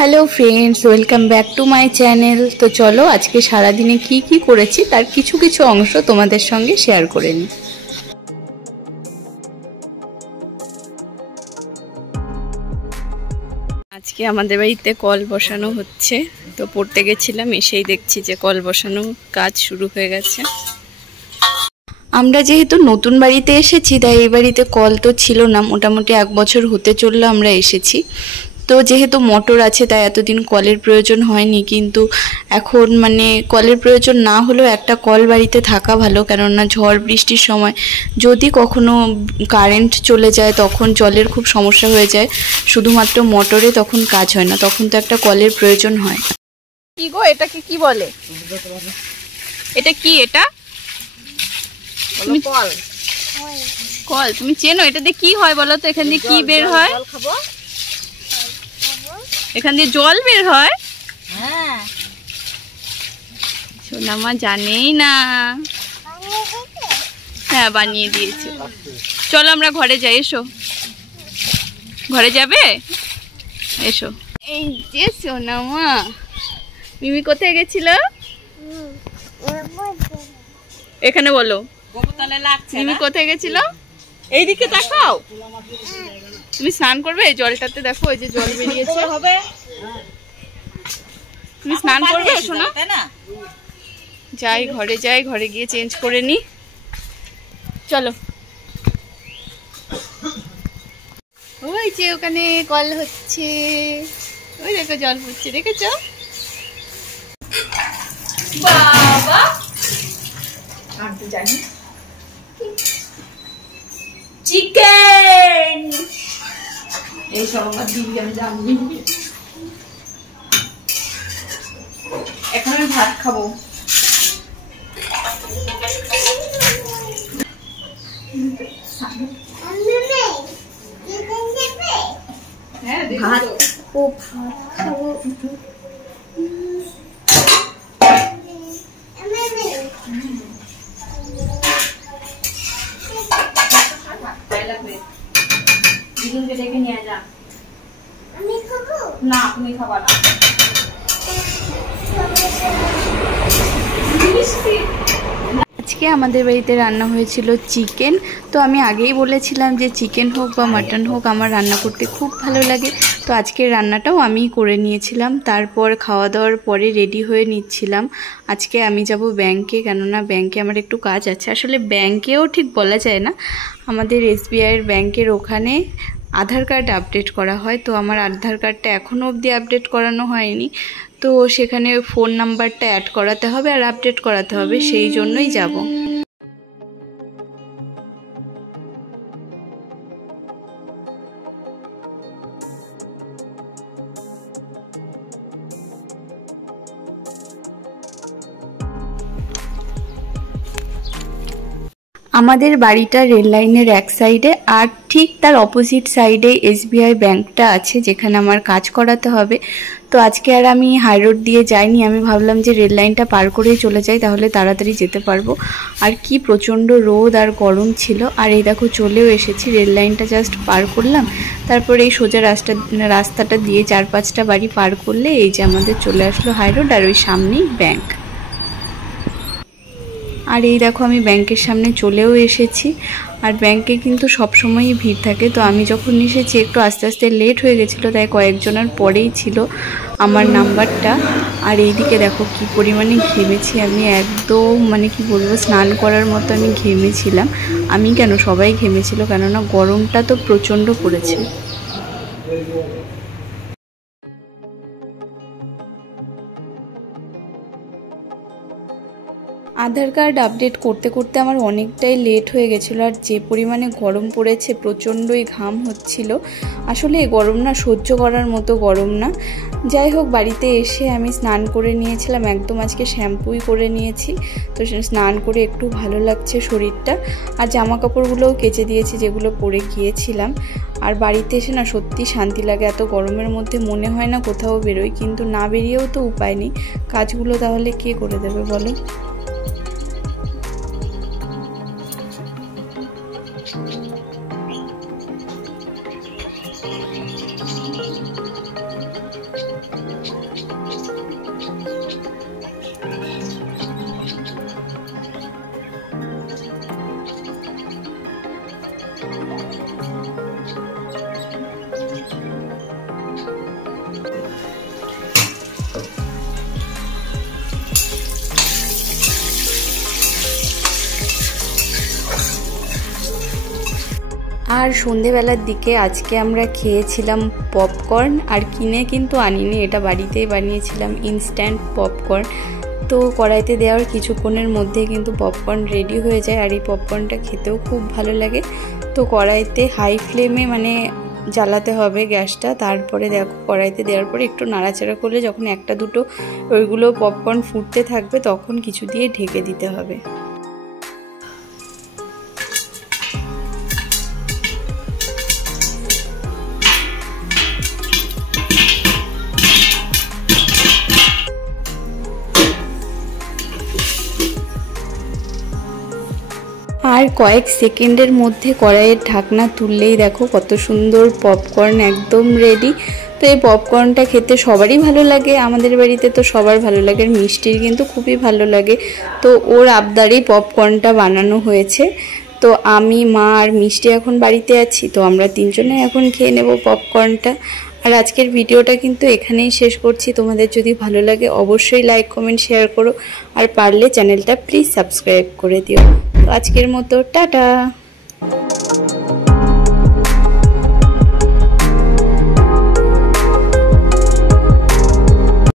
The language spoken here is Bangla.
Hello friends, welcome back to my channel. तो चलो आज के सारा दिने की করেছি তার কিছু কিছু অংশ তোমাদের সঙ্গে শেয়ার করে নিই। আজকে আমাদের বাড়িতে কল বসানো হচ্ছে, তো পড়তে গেছিলাম, এসেই দেখছি যে কল বসানো কাজ শুরু হয়ে গেছে। আমরা যেহেতু নতুন বাড়িতে এসেছি তাই এই বাড়িতে কল তো ছিল না, মোটামুটি 1 বছর হতে চললো আমরা এসেছি। তো যেহেতু মোটর আছে তাই এতদিন কলের প্রয়োজন হয়নি, কিন্তু এখন মানে কলের প্রয়োজন না হলেও একটা কল বাড়িতে থাকা ভালো, কেননা ঝড় বৃষ্টির সময় যদি কখনো কারেন্ট চলে যায় তখন জলের খুব সমস্যা হয়ে যায়, শুধুমাত্র মোটরে তখন কাজ হয় না, তখন তো একটা কলের প্রয়োজন হয়। কি গো, এটাকে কি বলে? এটা কি? এটা কল। কল তুমি চেনো? এটা দিয়ে কি হয় বলো তো? এখান দিয়ে কি বের হয়? এখান দিয়ে জল বের হয়? হ্যাঁ। সোনামা জানেই না। হ্যাঁ, বানিয়ে দিয়েছে। চলো আমরা ঘরে যাই, এসো। ঘরে যাবে? এসো। এই যে সোনামা, মিমি কোথায় গেছিল? এখানে বলো। মিমি কোথায় গেছিল? এইদিকে তাকাও। তুমি স্নান করবে? জলটাতে দেখো ওই যে জল বেরিয়েছে। তুমি স্নান করবে? শোনো, যাই ঘরে যাই, ঘরে গিয়ে চেঞ্জ করে নি। চলো। ওই যে ওখানে কল হচ্ছে, ওই দেখো জল পড়ছে, দেখেছ? বাবা আর তো জানি চিকেন, এই সব আমার দিদি আমি জানি। এখন আমি ভাত খাবো। ভাত ও ভাত খাবো। ডেকে নিয়ে যা। আমি খাবো না, তুমি খাবা না। আজকে আমাদের বাড়িতে রান্না হয়েছিল চিকেন। তো আমি আগেই বলেছিলাম যে চিকেন হোক বা মাটন হোক আমার রান্না করতে খুব ভালো লাগে, তো আজকের রান্নাটাও আমিই করে নিয়েছিলাম। তারপর খাওয়া দাওয়ার পরে রেডি হয়ে নিচ্ছিলাম। আজকে আমি যাব ব্যাংকে, কেননা ব্যাংকে আমার একটু কাজ আছে। আসলে ব্যাংকেও ঠিক বলা যায় না, আমাদের এসবিআইয়ের ব্যাংকের ওখানে আধার কার্ড আপডেট করা হয়। তো আমার আধার কার্ডটা এখনও অবধি আপডেট করানো হয়নি, তো সেখানে ফোন নাম্বারটা অ্যাড করাতে হবে আর আপডেট করাতে হবে, সেই জন্যই যাব। আমাদের বাড়িটা রেল লাইনের এক সাইডে, আর ঠিক তার অপোজিট সাইডে এসবিআই ব্যাংকটা আছে যেখানে আমার কাজ করাতে হবে। তো আজকে আর আমি হাই রোড দিয়ে যাইনি, আমি ভাবলাম যে রেল লাইনটা পার করেই চলে যাই, তাহলে তাড়াতাড়ি যেতে পারবো। আর কি প্রচণ্ড রোদ আর গরম ছিল। আর এই দেখো চলেও এসেছি, রেল লাইনটা জাস্ট পার করলাম, তারপরে এই সোজা রাস্তাটা দিয়ে 4-5টা বাড়ি পার করলে এই যে আমাদের চলে আসলো হাই রোড, আর ওই সামনেই ব্যাংক। আর এই দেখো আমি ব্যাংকের সামনে চলেও এসেছি। আর ব্যাংকে কিন্তু সবসময়ই ভিড় থাকে, তো আমি যখন এসেছি একটু আস্তে আস্তে লেট হয়ে গেছিলো, তাই কয়েকজনের পরেই ছিল আমার নাম্বারটা। আর এইদিকে দেখো কি পরিমাণে ঘেমেছি আমি, একদম মানে কি বলবো, স্নান করার মতো আমি ঘেমেছিলাম। আমি কেন, সবাই ঘেমেছিল, কেননা গরমটা তো প্রচণ্ড পড়েছে। আধার কার্ড আপডেট করতে করতে আমার অনেকটাই লেট হয়ে গেছিলো, আর যে পরিমাণে গরম পড়েছে, প্রচণ্ডই ঘাম হচ্ছিল। আসলে গরম না সহ্য করার মতো গরম না। যাই হোক, বাড়িতে এসে আমি স্নান করে নিয়েছিলাম, একদম আজকে শ্যাম্পুই করে নিয়েছি, তো স্নান করে একটু ভালো লাগছে শরীরটা। আর জামা কাপড়গুলোও কেচে দিয়েছি যেগুলো পরে গিয়েছিলাম। আর বাড়িতে এসে না সত্যি শান্তি লাগে, এত গরমের মধ্যে মনে হয় না কোথাও বেরোই, কিন্তু না বেরিয়েও তো উপায় নেই, কাজগুলো তাহলে কে করে দেবে বলো। আর সন্ধেবেলার দিকে আজকে আমরা খেয়েছিলাম পপকর্ন, আর কিনে কিন্তু আনিনি, এটা বাড়িতেই বানিয়েছিলাম ইনস্ট্যান্ট পপকর্ন। তো কড়াইতে দেওয়ার কিছুক্ষণের মধ্যে কিন্তু পপকর্ন রেডি হয়ে যায়, আর এই পপকর্নটা খেতেও খুব ভালো লাগে। তো কড়াইতে হাই ফ্লেমে মানে জ্বালাতে হবে গ্যাসটা, তারপরে দেখো কড়াইতে দেওয়ার পরে একটু নাড়াচাড়া করলে যখন একটা দুটো ওইগুলো পপকর্ন ফুটতে থাকবে তখন কিছু দিয়ে ঢেকে দিতে হবে। আর কয়েক সেকেন্ডের মধ্যে কড়াইয়ের ঢাকনা তুললেই দেখো কত সুন্দর পপকর্ন একদম রেডি। তো এই পপকর্নটা খেতে সবারই ভালো লাগে, আমাদের বাড়িতে তো সবার ভালো লাগে, আর মিষ্টির কিন্তু খুবই ভালো লাগে। তো ওর আবদারেই পপকর্নটা বানানো হয়েছে। তো আমি, মা আর মিষ্টি এখন বাড়িতে আছি, তো আমরা তিনজনে এখন খেয়ে নেব পপকর্নটা। আর আজকের ভিডিওটা কিন্তু এখানেই শেষ করছি। তোমাদের যদি ভালো লাগে অবশ্যই লাইক কমেন্ট শেয়ার করো, আর পারলে চ্যানেলটা প্লিজ সাবস্ক্রাইব করে দিও। তো আজকের মতো টাটা।